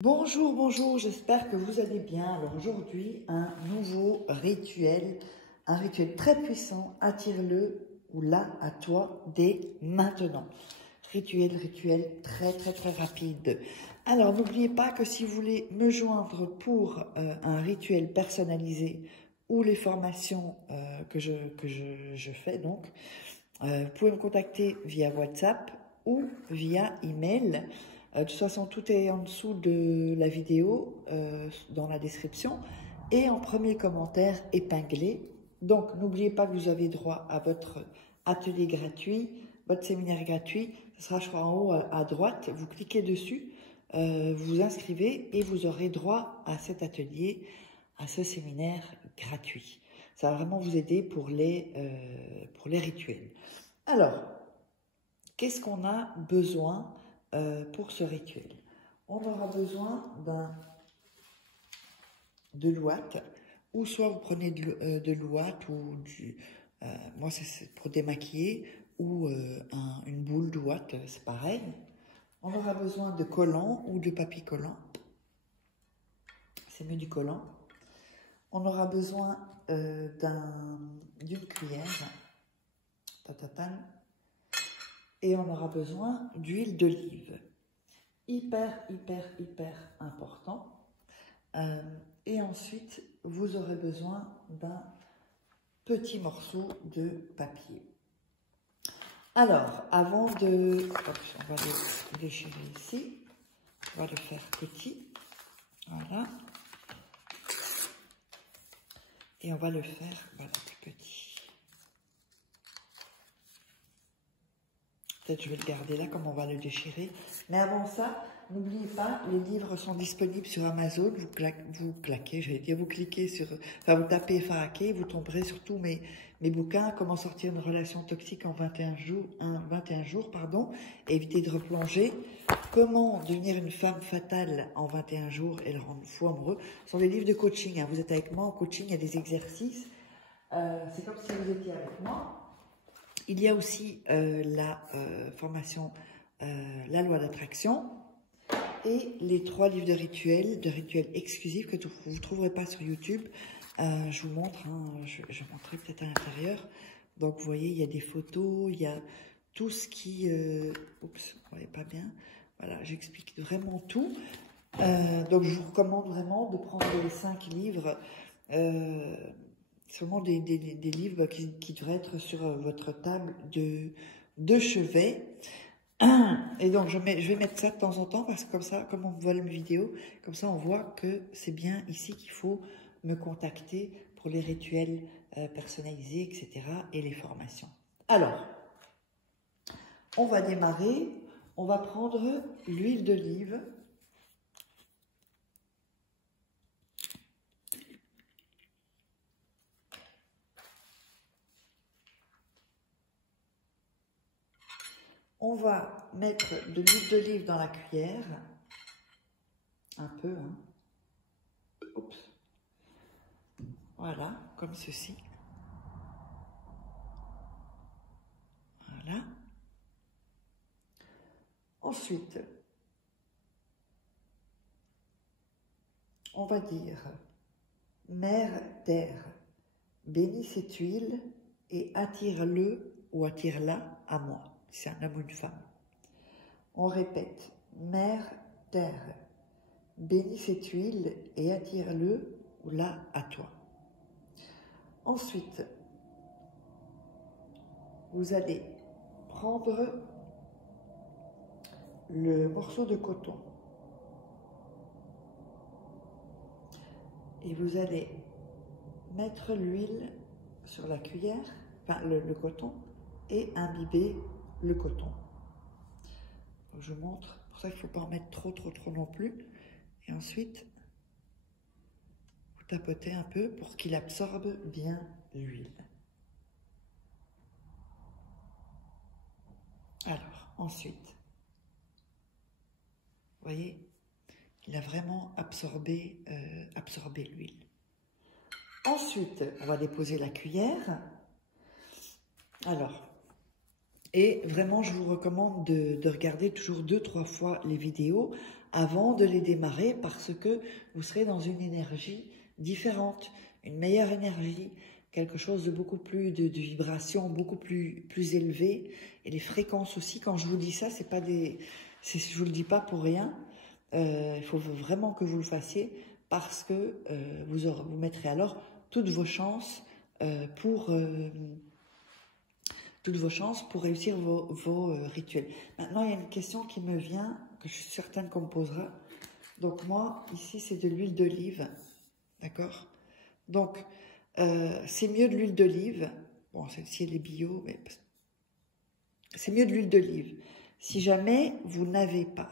Bonjour, bonjour, j'espère que vous allez bien. Alors aujourd'hui, un nouveau rituel, un rituel très puissant, attire-le ou là à toi dès maintenant. Rituel très rapide. Alors n'oubliez pas que si vous voulez me joindre pour un rituel personnalisé ou les formations que je fais donc, vous pouvez me contacter via WhatsApp ou via email. De toute façon, tout est en dessous de la vidéo, dans la description, et en premier commentaire épinglé. Donc, n'oubliez pas que vous avez droit à votre atelier gratuit, votre séminaire gratuit. Ce sera, je crois, en haut à droite. Vous cliquez dessus, vous vous inscrivez et vous aurez droit à cet atelier, à ce séminaire gratuit. Ça va vraiment vous aider pour les rituels. Alors, qu'est-ce qu'on a besoin pour ce rituel? On aura besoin de l'ouate, ou soit vous prenez de l'ouate, ou moi c'est pour démaquiller, ou une boule d'ouate, c'est pareil. On aura besoin de collant ou de papier collant, c'est mieux du collant. On aura besoin d'une cuillère, et on aura besoin d'huile d'olive. Hyper important. Et ensuite, vous aurez besoin d'un petit morceau de papier. Alors, avant de... on va le déchirer ici. On va le faire petit. Voilà. Et on va le faire, voilà, plus petit. Peut-être je vais le garder là, comme on va le déchirer. Mais avant ça, n'oubliez pas, les livres sont disponibles sur Amazon. Vous cliquez sur... Enfin, vous tapez Faraké, vous tomberez sur tous mes bouquins. Comment sortir une relation toxique en 21 jours, éviter de replonger. Comment devenir une femme fatale en 21 jours et le rendre fou amoureux. Ce sont des livres de coaching. Vous êtes avec moi en coaching, il y a des exercices. C'est comme si vous étiez avec moi. Il y a aussi la formation La loi d'attraction et les 3 livres de rituels exclusifs que vous ne trouverez pas sur YouTube. Je vous montre, je montrerai peut-être à l'intérieur. Donc vous voyez, il y a des photos, il y a tout ce qui... oups, vous voyez pas bien. Voilà, j'explique vraiment tout. Donc je vous recommande vraiment de prendre les 5 livres. C'est vraiment des livres qui devraient être sur votre table de chevet. Et donc, je vais mettre ça de temps en temps, parce que comme ça, comme on voit mes vidéos, comme ça, on voit que c'est bien ici qu'il faut me contacter pour les rituels personnalisés, etc. et les formations. Alors, on va démarrer. On va prendre l'huile d'olive. On va mettre de l'huile d'olive dans la cuillère, un peu, hein. Oups. Voilà, comme ceci. Voilà. Ensuite, on va dire, Mère Terre, bénis cette huile et attire-le ou attire-la à moi. C'est un homme ou une femme. On répète, Mère Terre, bénis cette huile et attire-le ou la à toi. Ensuite, vous allez prendre le morceau de coton et vous allez mettre l'huile sur la cuillère, enfin le coton, et imbiber le coton. Donc je montre, pour ça qu'il ne faut pas en mettre trop non plus. Et ensuite, vous tapotez un peu pour qu'il absorbe bien l'huile. Alors, ensuite, vous voyez, il a vraiment absorbé l'huile. Ensuite, on va déposer la cuillère. Alors, et vraiment, je vous recommande de regarder toujours 2-3 fois les vidéos avant de les démarrer parce que vous serez dans une énergie différente, une meilleure énergie, quelque chose de beaucoup plus de vibration, beaucoup plus élevé. Et les fréquences aussi, quand je vous dis ça, c'est pas des, je vous le dis pas pour rien. Il faut vraiment que vous le fassiez parce que vous mettrez alors toutes vos chances pour réussir vos rituels. Maintenant, il y a une question qui me vient, que je suis certaine qu'on me posera. Donc moi, ici, c'est de l'huile d'olive, d'accord? Donc, c'est mieux de l'huile d'olive. Bon, celle-ci, elle est bio, mais c'est mieux de l'huile d'olive. Si jamais vous n'avez pas,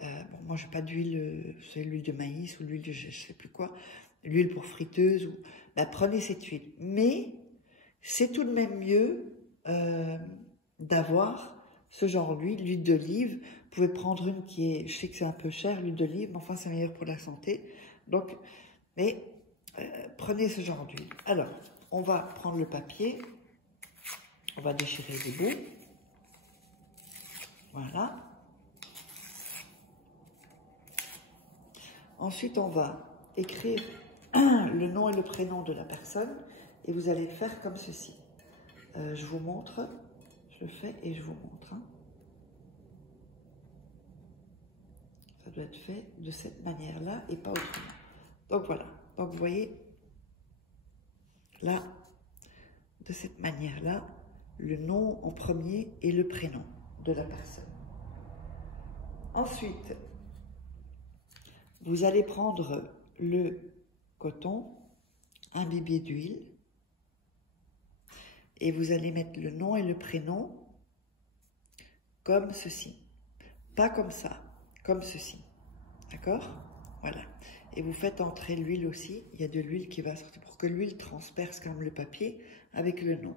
bon, moi, j'ai pas d'huile, c'est l'huile de maïs ou l'huile de je sais plus quoi, l'huile pour friteuse, ou, bah, prenez cette huile. Mais c'est tout de même mieux d'avoir ce genre d'huile, l'huile d'olive. Vous pouvez prendre une qui est, je sais que c'est un peu cher, l'huile d'olive, mais enfin, c'est meilleur pour la santé. Donc, mais prenez ce genre d'huile. Alors, on va prendre le papier, on va déchirer les bouts. Voilà. Ensuite, on va écrire le nom et le prénom de la personne et vous allez faire comme ceci. Je vous montre, je le fais et je vous montre. Hein. Ça doit être fait de cette manière-là et pas autrement. Donc voilà, donc vous voyez, là, de cette manière-là, le nom en premier et le prénom de la personne. Ensuite, vous allez prendre le coton, imbibé d'huile, et vous allez mettre le nom et le prénom comme ceci. Pas comme ça, comme ceci. D'accord? Voilà. Et vous faites entrer l'huile aussi. Il y a de l'huile qui va sortir pour que l'huile transperce comme le papier avec le nom.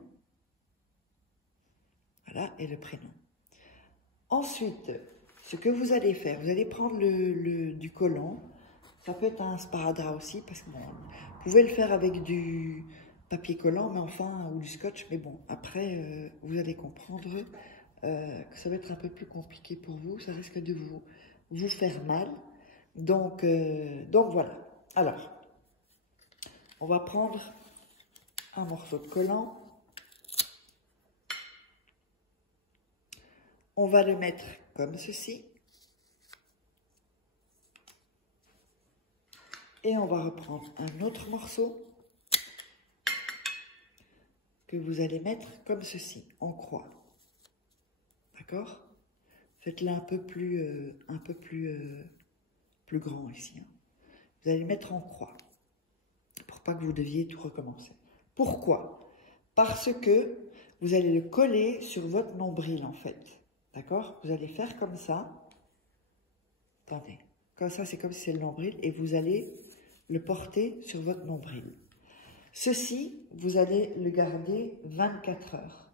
Voilà, et le prénom. Ensuite, ce que vous allez faire, vous allez prendre du collant. Ça peut être un sparadrap aussi, parce que bon, vous pouvez le faire avec du papier collant, mais enfin, ou du scotch. Mais bon, après, vous allez comprendre que ça va être un peu plus compliqué pour vous. Ça risque de vous faire mal. Donc voilà. Alors, on va prendre un morceau de collant. On va le mettre comme ceci. Et on va reprendre un autre morceau que vous allez mettre comme ceci, en croix. D'accord? Faites-le un peu plus grand ici. Hein. Vous allez le mettre en croix pour pas que vous deviez tout recommencer. Pourquoi? Parce que vous allez le coller sur votre nombril en fait. D'accord? Vous allez faire comme ça. Attendez. Comme ça, c'est comme si c'est le nombril et vous allez le porter sur votre nombril. Ceci, vous allez le garder 24 heures.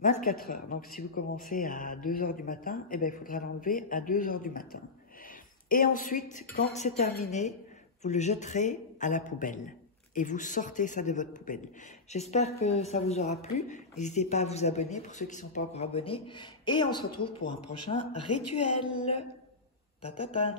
24 heures. Donc, si vous commencez à 2 heures du matin, eh bien, il faudra l'enlever à 2 heures du matin. Et ensuite, quand c'est terminé, vous le jeterez à la poubelle. Et vous sortez ça de votre poubelle. J'espère que ça vous aura plu. N'hésitez pas à vous abonner pour ceux qui ne sont pas encore abonnés. Et on se retrouve pour un prochain rituel. Ta ta ta.